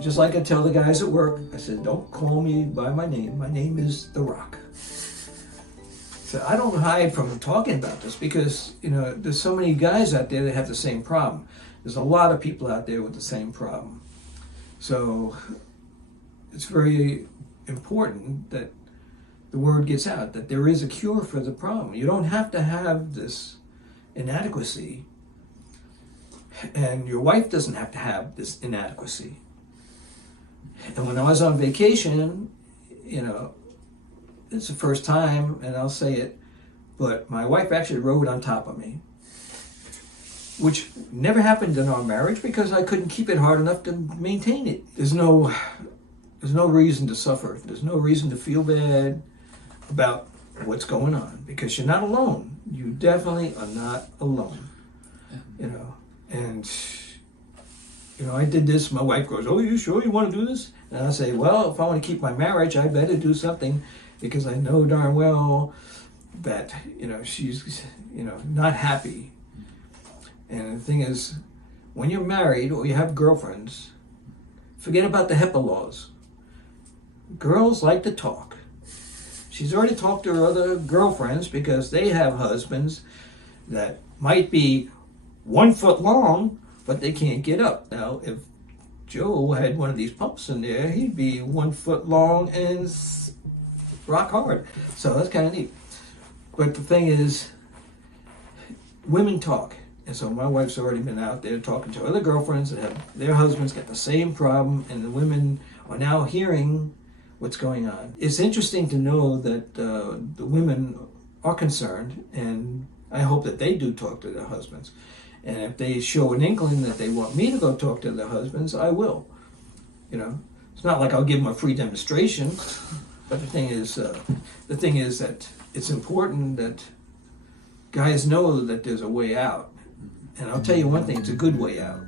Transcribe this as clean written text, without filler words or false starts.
Just like I tell the guys at work, I said, don't call me by my name. My name is The Rock. So I don't hide from talking about this because, you know, there's so many guys out there that have the same problem. There's a lot of people out there with the same problem. So it's very important that the word gets out, that there is a cure for the problem. You don't have to have this inadequacy, and your wife doesn't have to have this inadequacy. And when I was on vacation, you know, it's the first time, and I'll say it, but my wife actually rode on top of me, which never happened in our marriage because I couldn't keep it hard enough to maintain it. There's no reason to suffer. There's no reason to feel bad about what's going on because you're not alone. You definitely are not alone, you know, and you know, I did this, my wife goes, oh, you sure you want to do this? And I say, well, if I want to keep my marriage, I better do something because I know darn well that, you know, she's, you know, not happy. And the thing is, when you're married or you have girlfriends, forget about the HIPAA laws. Girls like to talk. She's already talked to her other girlfriends because they have husbands that might be 1 foot long, but they can't get up. Now, if Joe had one of these pumps in there, he'd be 1 foot long and rock hard. So that's kind of neat. But the thing is, women talk. And so my wife's already been out there talking to other girlfriends that have their husbands got the same problem, and the women are now hearing what's going on. It's interesting to know that the women are concerned, and I hope that they do talk to their husbands. And if they show an inkling that they want me to go talk to their husbands, I will. You know, it's not like I'll give them a free demonstration, but the thing is that it's important that guys know that there's a way out. And I'll tell you one thing, it's a good way out.